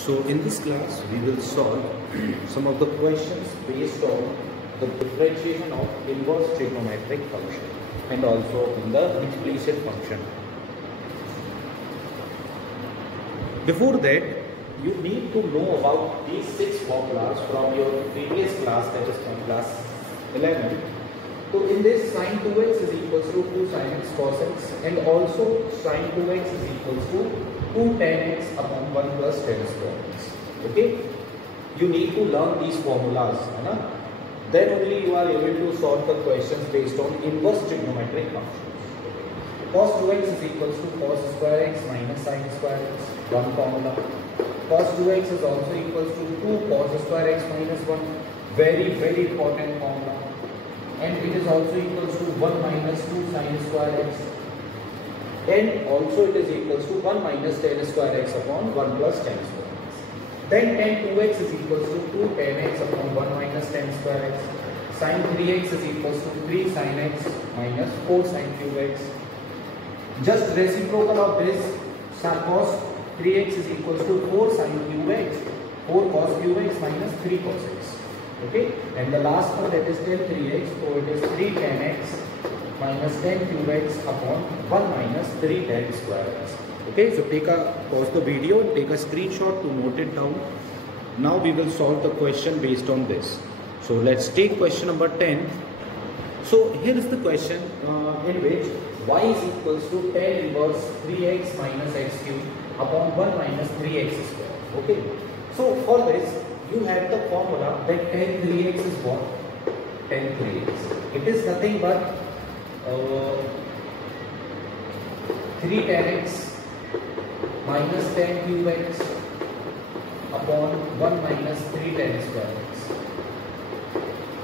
So in this class we will solve some of the questions based on the differentiation of inverse trigonometric function and also in the explicit function. Before that, you need to know about these 6 formulas from your previous class, that is from class 11. So in this, sin 2x is equals to 2 sin x cos x, and also sin 2x is equals to 2 tan x upon 1 plus tan square x. Okay, you need to learn these formulas, then only you are able to solve the questions based on inverse trigonometric functions. Cos 2x is equals to cos square x minus sin square x, one formula. Cos 2x is also equals to 2 cos square x minus 1, very important formula. And it is also equals to 1 minus 2 sin square x, and also it is equals to 1 minus tan square x upon 1 plus tan square x. Then tan 2x is equals to 2 tan x upon 1 minus tan square x. Sin 3x is equals to 3 sin x minus 4 sin cube x. Just reciprocal of this, cos 3x is equals to 4 sin cube x, 4 cos cube x minus 3 cos x. Okay, and the last one, that is tan 3x, so it is 3 tan x minus tan cube x upon 1 minus 3 tan square x. Okay, so pause the video and take a screenshot to note it down. Now we will solve the question based on this. So let's take question number 10. So here is the question in which y is equals to tan inverse 3x minus x cube upon 1 minus 3x square. Okay, so for this you have the formula that tan 3x is what? Tan 3x. It is nothing but 3 tan x minus tan cube x upon 1 minus 3 tan square x.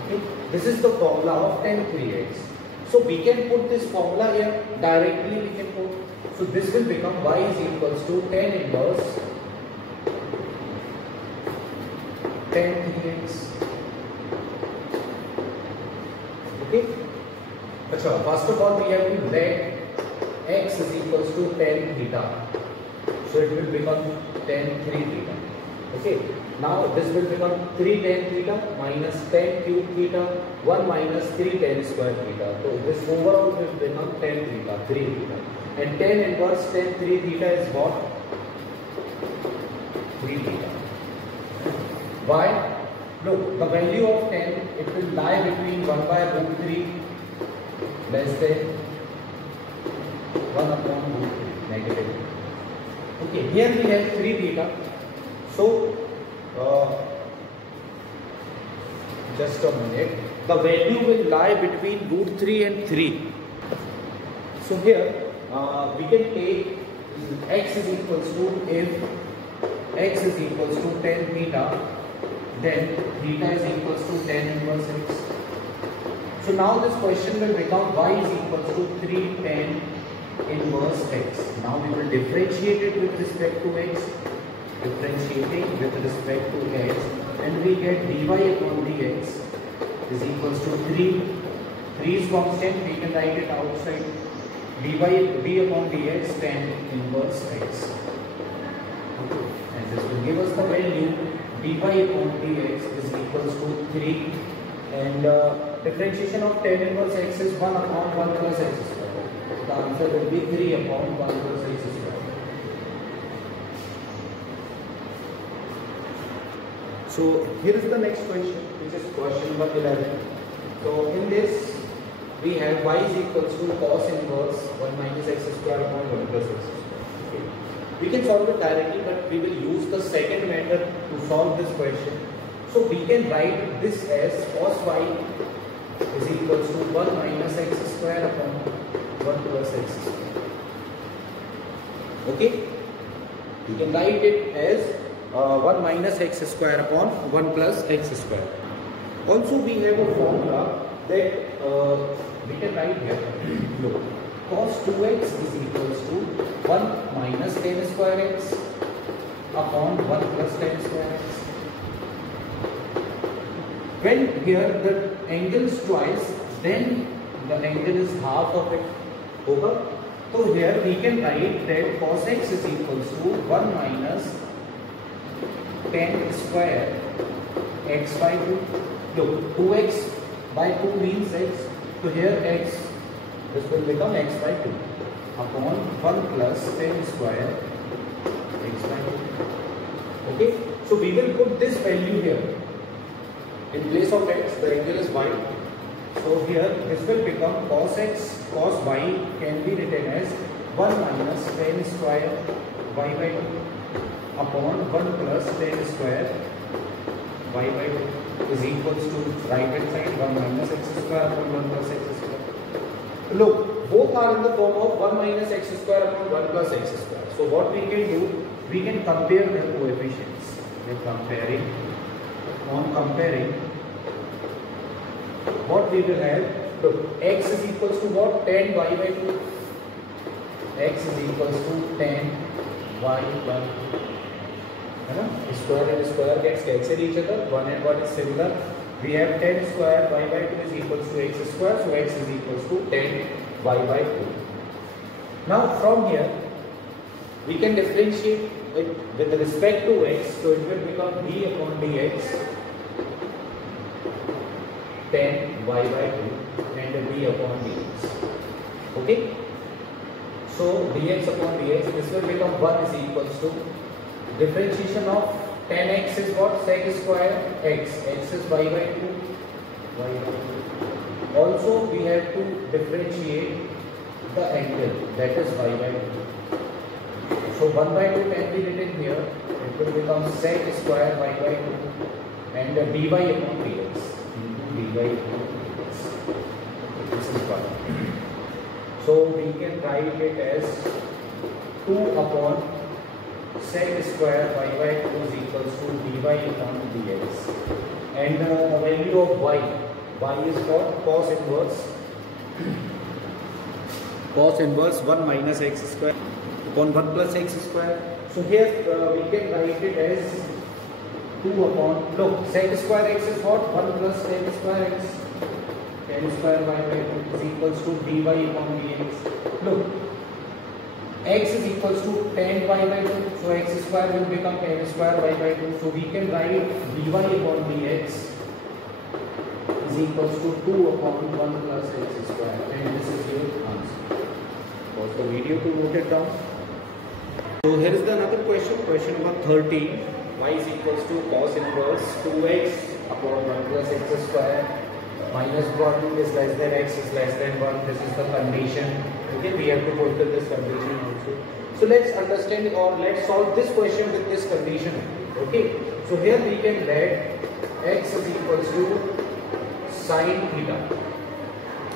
Okay, this is the formula of tan 3x. So we can put this formula here directly. We can put, so this will become y is equals to tan inverse tan 3x. Okay. Achha, first of all we have to let x is equals to tan theta. So it will become tan 3 theta. Okay. Now this will become 3 tan theta minus tan cube theta 1 minus 3 tan square theta. So this overall will become tan theta, 3 theta. And tan inverse tan 3 theta is what? 3 theta. Why? Look, the value of tan, it will lie between 1 by root 3 less than 1 upon root 3 negative. Okay, here we have 3 theta. So just a minute, the value will lie between root 3 and 3. So here we can take x is equals to, if x is equals to tan theta, then theta is equals to tan inverse x. So now this question will become y is equals to 3 tan inverse x. Now we will differentiate it with respect to x, differentiating with respect to x, and we get dy upon dx is equals to 3. 3 is constant, we can write it outside. d upon dx tan inverse x. And this will give us the value dy upon dx is equals to 3, and differentiation of tan inverse x is 1 upon 1 plus x square. The answer will be 3 upon 1 plus x square. So here is the next question, which is question number 11. So in this we have y is equals to cos inverse 1 minus x square upon 1 plus x square. Okay. We can solve it directly, but we will use the second method to solve this question. So we can write this as cos y is equals to 1 minus x square upon 1 plus x square. Okay, we can write it as 1 minus x square upon 1 plus x square. Also we have a formula that we can write here. Look, cos 2x is equals to 1 minus tan square x upon 1 plus tan square x. When here the angle is twice, then the angle is half of it. Okay? So here we can write that cos x is equals to 1 minus 10 square x by 2. Look, 2x by 2 means x. So here x, this will become x by 2 upon 1 plus 10 square x by 2. Okay, so we will put this value here. In place of x, the angle is y. So here this will become cos x, cos y can be written as 1 minus 10 square y by 2 upon 1 plus 10 square y by 2 is equals to right hand side 1 minus x square upon 1 plus x square. Look, both are in the form of 1 minus x square upon 1 plus x square. So what we can do, we can compare their coefficients. We're comparing, on comparing, what we will have, look, x is equals to what? 10 y by 2. X is equals to 10 y by 2. Square and square gets cancelled each other. 1 and 1 is similar. We have 10 square y by 2 is equals to x square. So x is equals to 10 y by 2. Now from here, we can differentiate it with respect to x. So it will become d upon dx 10 y by 2 and d upon dx. Okay. So dx upon dx, this will become 1 is equals to differentiation of 10x is what? Sec square x. X is y by 2. Y by 2. Also we have to differentiate the angle, that is y by 2. So 1 by 2 can be written here. It will become sec square y by 2 and dy upon dx. Dy upon dx. This is 1. So we can write it as 2 upon sec square y by 2 is equals to dy upon dx. And the value of y is what? Cos inverse. Cos inverse 1 minus x square upon 1 plus x square. So here we can write it as 2 upon, look, sec square x is what? 1 plus 10 square x. 10 square y by 2 is equals to dy upon dx. Look, x is equals to 10 y by 2. So x square will become 10 square y by 2. So we can write dy upon dx is equals to 2 upon 1 plus x square. And this is your answer. Pause the video to note it down. So here is the another question. Question number 13. Y is equals to cos inverse 2x upon 1 plus x square. Minus 1 is less than x is less than 1. This is the condition. Okay, we have to fulfill this condition also. So let's understand or let's solve this question with this condition. Okay, so here we can let x is equals to sine theta.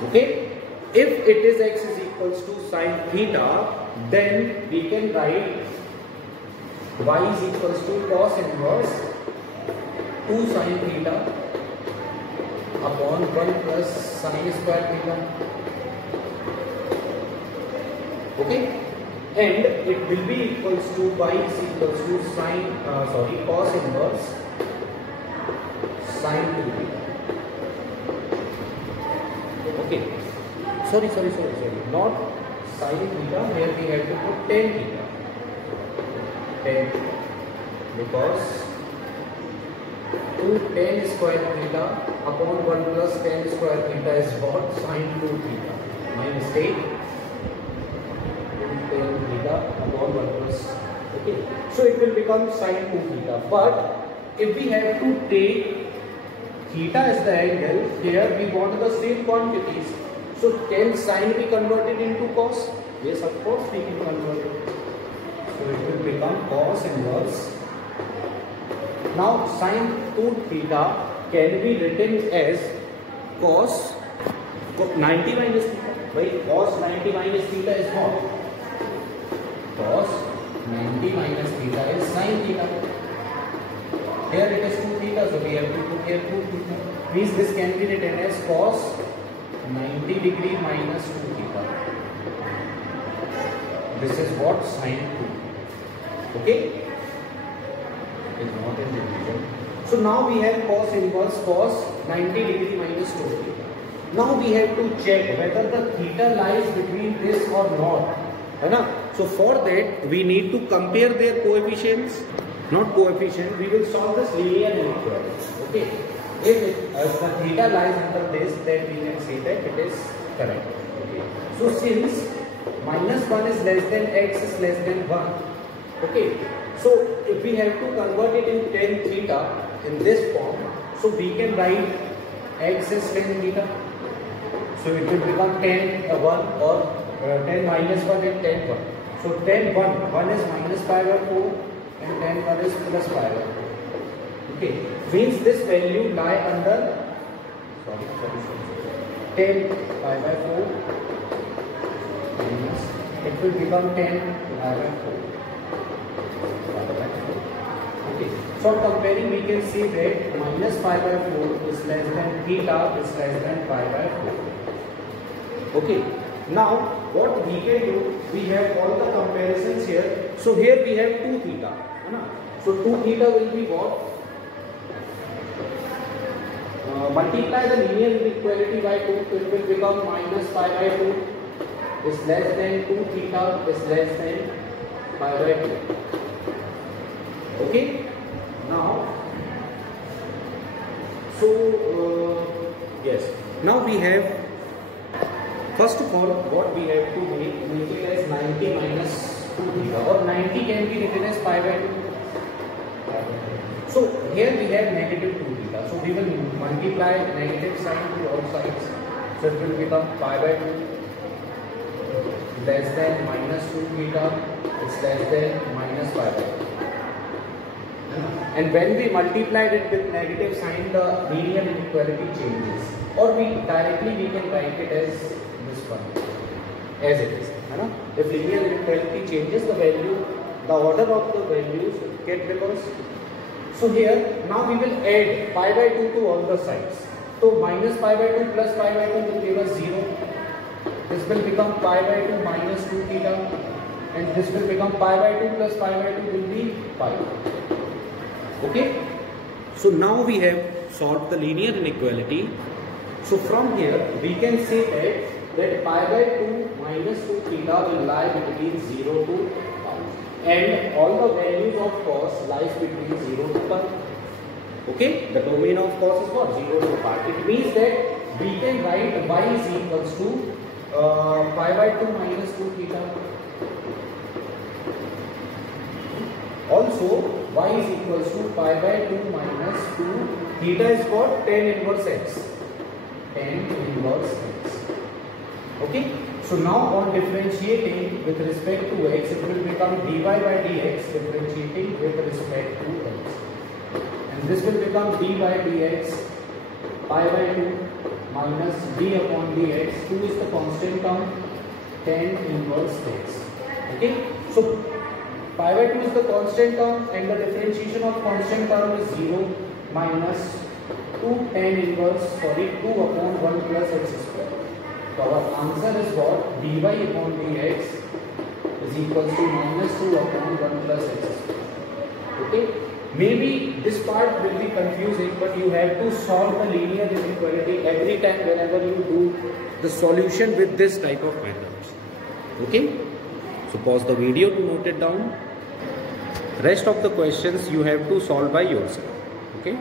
Okay, if it is x is equals to sine theta, then we can write y is equals to cos inverse 2 sine theta upon 1 plus sine square theta. Okay, and it will be equals to y is equals to cos inverse sine 2 theta. Okay, sorry, not sine theta. Here we have to put tan theta. Tan, because 2 tan square theta upon 1 plus tan square theta is what? Sine 2 theta. My mistake. Tan theta upon 1 plus. Okay. So it will become sine 2 theta. But if we have to take theta as the angle, here we want the same quantities. So can sine be converted into cos? Yes, of course we can convert it. So it will become cos inverse. Now sine 2 theta can be written as cos 90 minus theta. Why? Cos 90 minus theta is what? Cos 90 minus theta is sine theta. Here it is 2 theta, so we have to put here 2 theta. Means this can be written as cos 90 degree minus 2 theta. This is what? Sine 2. Okay? Is not in division. So now we have cos inverse cos 90 degree minus 2 theta. Now we have to check whether the theta lies between this or not. So for that we need to compare their coefficients. not coefficient, we will solve this linear inequality. Okay. If the theta lies under this, then we can say that it is correct. Okay. So since minus 1 is less than x is less than 1. Okay. So if we have to convert it in tan theta in this form, so we can write x is tan theta. So it will become tan 1 or tan minus 1 and tan 1. So tan 1 is minus pi by 4 and tan 1 is plus pi by 4. Okay, means this value lie under tan pi by 4 minus, it will become tan pi by 4. Okay, so comparing we can see that minus pi by 4 is less than theta is less than pi by 4. Okay, now what we can do, we have all the comparisons here. So here we have 2 theta. So 2 theta will be what? Multiply the linear inequality by 2, it will become minus pi by 2 is less than 2 theta is less than pi by 2. Okay, now, so yes, now we have, first of all, what we have to make it as 90 minus 2 theta, or 90 can be written as pi by 2. So here we have negative 2 theta. So we will multiply negative sign to all sides. So it will become pi by 2 less than minus 2 theta is less than minus pi by 2. And when we multiplied it with negative sign, the linear inequality changes. Or we can write it as this one, as it is. If linear inequality changes, the order of the values get reversed. So here, now we will add pi by 2 to all the sides. So minus pi by 2 plus pi by 2 will give us 0. This will become pi by 2 minus 2 theta. And this will become pi by 2 plus pi by 2 will be pi. Okay. So now we have solved the linear inequality. So from here, we can say that pi by 2 minus 2 theta will lie between 0 to 1. And all the values of cos lies between 0 to 1. Okay, the domain of cos is what? 0 to pi. It means that we can write y is equals to pi by 2 minus 2 theta. Also, y is equals to pi by 2 minus 2 theta is what? Tan inverse x. Tan inverse x. Okay. So now on differentiating with respect to x, it will become dy by dx differentiating with respect to x. And this will become d by dx pi by 2 minus d upon dx. 2 is the constant term, tan inverse x. Okay. So pi by 2 is the constant term and the differentiation of constant term is 0 minus 2 upon 1 plus x square. So our answer is what? Dy upon dx is equals to minus 2 upon 1 plus x square. Okay. Maybe this part will be confusing, but you have to solve the linear inequality every time whenever you do the solution with this type of methods. Okay. So pause the video to note it down. Rest of the questions you have to solve by yourself. Okay.